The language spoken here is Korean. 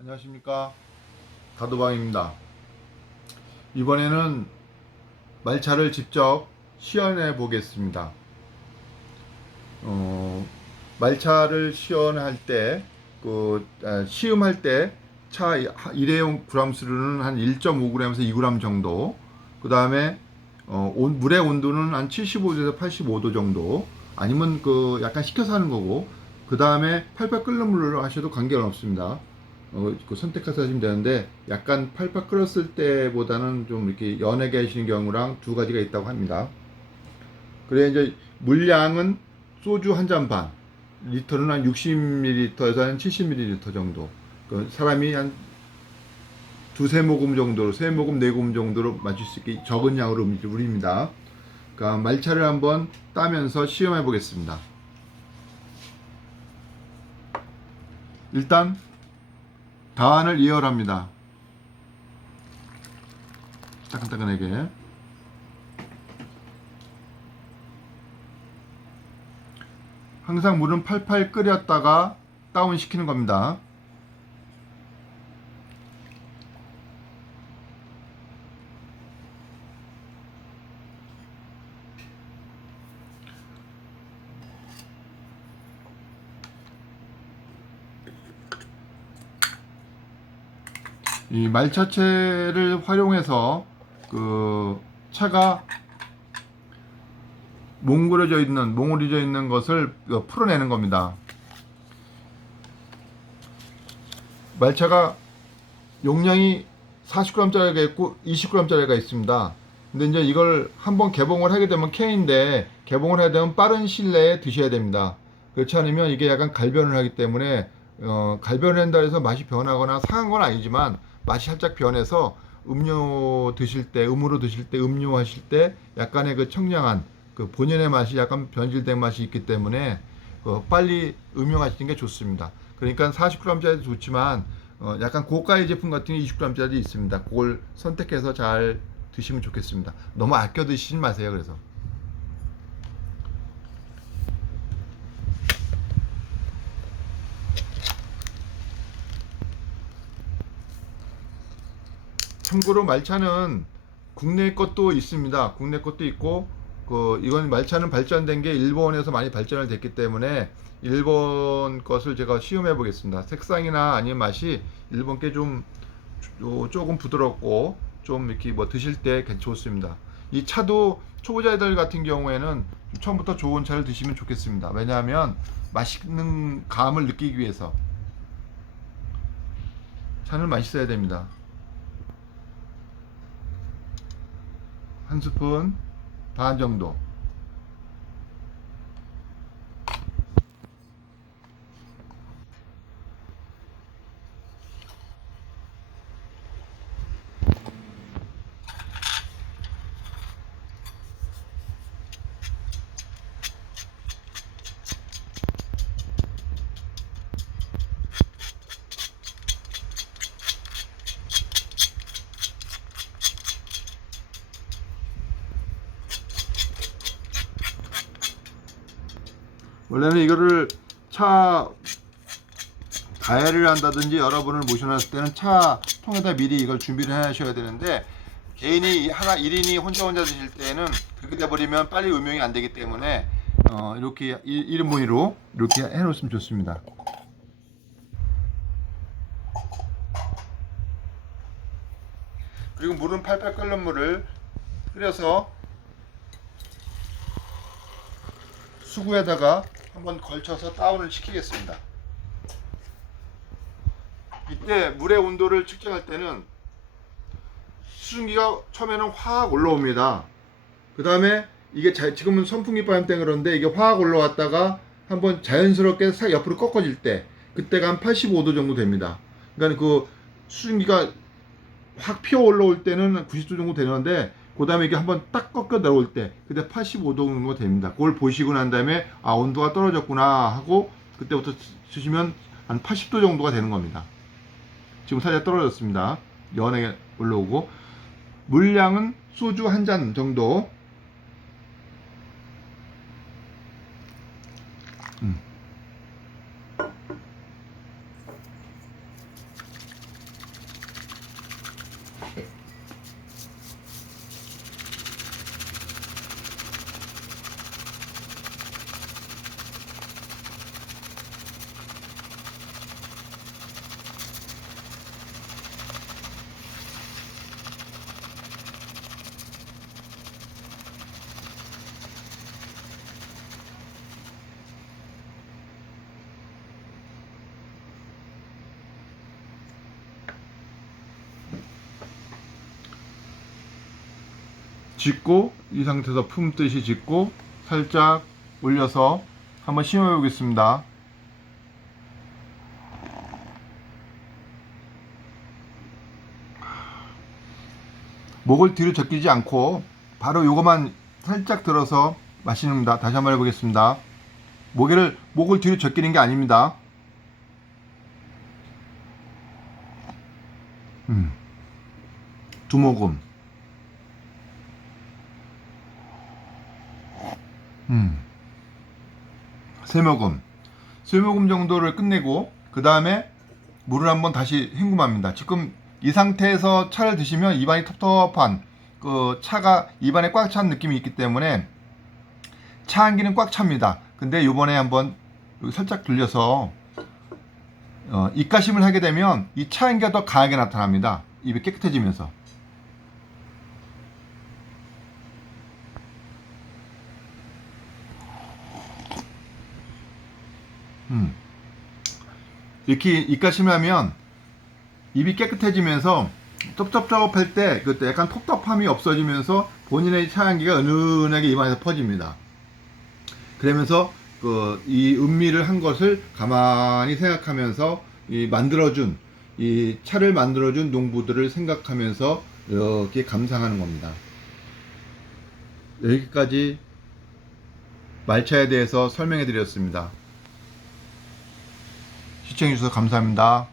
안녕하십니까? 가도방입니다. 이번에는 말차를 직접 시연해 보겠습니다. 어, 말차를 시연할 때 그 시음할 때 차 일회용 그램수로는 한 1.5g에서 2g 정도 그 다음에 어, 온- 물의 온도는 한 75도에서 85도 정도 아니면 그 약간 식혀서 하는 거고 그 다음에 팔팔 끓는 물로 하셔도 관계는 없습니다. 어, 그 선택해서 하시면 되는데 약간 팔팔 끓었을 때보다는 좀 이렇게 연하게 하시는 경우랑 두 가지가 있다고 합니다. 그래 이제 물량은 소주 한 잔 반, 리터는 한 60ml에서 한 70ml 정도. 그 사람이 한 두세 모금 정도로, 세 모금, 네 모금 정도로 마실 수 있게 적은 양으로 우립니다. 그러니까 말차를 한번 따면서 시험해 보겠습니다. 일단 다안을 이열합니다. 따끈따끈하게. 항상 물은 팔팔 끓였다가 다운 시키는 겁니다. 이 말차체를 활용해서 그 차가 몽골해져 있는 몽골해져 있는 것을 어, 풀어내는 겁니다. 말차가 용량이 40g짜리가 있고 20g짜리가 있습니다. 근데 이제 이걸 한번 개봉을 하게 되면 캔인데 개봉을 하게 되면 빠른 시일 내에 드셔야 됩니다. 그렇지 않으면 이게 약간 갈변을 하기 때문에 어, 갈변을 한다 해서 맛이 변하거나 상한 건 아니지만 맛이 살짝 변해서 음료 드실 때 음으로 드실 때 음료 하실 때 약간의 그 청량한 그 본연의 맛이 약간 변질된 맛이 있기 때문에 어, 빨리 음용하시는 게 좋습니다. 그러니까 40g짜리도 좋지만 어, 약간 고가의 제품 같은 게 20g짜리 있습니다. 그걸 선택해서 잘 드시면 좋겠습니다. 너무 아껴 드시지 마세요. 그래서 참고로 말차는 국내 것도 있습니다. 국내 것도 있고 그 이건 말차는 발전된 게 일본에서 많이 발전을 됐기 때문에 일본 것을 제가 시음해 보겠습니다. 색상이나 아니면 맛이 일본 게 좀 조금 부드럽고 좀 이렇게 뭐 드실 때 괜찮습니다. 이 차도 초보자들 같은 경우에는 처음부터 좋은 차를 드시면 좋겠습니다. 왜냐하면 맛있는 감을 느끼기 위해서 차는 맛있어야 됩니다. 한 스푼 반 정도. 원래는 이거를 차 가열을 한다든지 여러분을 모셔놨을 때는 차 통에다 미리 이걸 준비를 해 하셔야 되는데 개인이 하나 1인이 혼자 혼자 드실 때는 그렇게 돼버리면 빨리 음용이 안 되기 때문에 어, 이렇게 1, 인분 위로 이렇게 해 놓으시면 좋습니다. 그리고 물은 팔팔 끓는 물을 끓여서 수구에다가 한번 걸쳐서 다운을 시키겠습니다. 이때 물의 온도를 측정할 때는 수증기가 처음에는 확 올라옵니다. 그 다음에 이게 자- 지금은 선풍기 바람 때문에 그런데 이게 확 올라왔다가 한번 자연스럽게 싹 옆으로 꺾어질 때 그때가 한 85도 정도 됩니다. 그러니까 그 수증기가 확 피어 올라올 때는 90도 정도 되는데 그 다음에 이게 한번 딱 꺾여 내려올 때 그때 85도 정도 됩니다. 그걸 보시고 난 다음에 아 온도가 떨어졌구나 하고 그때부터 쓰시면 한 80도 정도가 되는 겁니다. 지금 살짝 떨어졌습니다. 연하게 올라오고 물량은 소주 한 잔 정도 음. 네. 짓고 이 상태에서 품듯이 짓고 살짝 올려서 한번 시험해 보겠습니다. 목을 뒤로 적기지 않고 바로 요거만 살짝 들어서 마시는다. 다시 한번 해보겠습니다. 목을 목을 뒤로 적기는 게 아닙니다. 음. 두 모금. 음. 세 모금. 세 모금 정도를 끝내고 그 다음에 물을 한번 다시 헹굼합니다. 지금 이 상태에서 차를 드시면 입안이 텁텁한 그 차가 입안에 꽉 찬 느낌이 있기 때문에 차 한기는 꽉 찹니다. 근데 요번에 한번 살짝 돌려서 어, 입가심을 하게 되면 이 차 한기가 더 강하게 나타납니다. 입이 깨끗해지면서. 음. 이렇게 입가심을 하면 입이 깨끗해지면서 쩝쩝쩝할 때 그때 약간 텁텁함이 없어지면서 본인의 차향기가 은은하게 입안에서 퍼집니다. 그러면서 그 이 음미를 한 것을 가만히 생각하면서 이 만들어준 이 차를 만들어준 농부들을 생각하면서 이렇게 감상하는 겁니다. 여기까지 말차에 대해서 설명해 드렸습니다. 시청해 주셔서 감사합니다.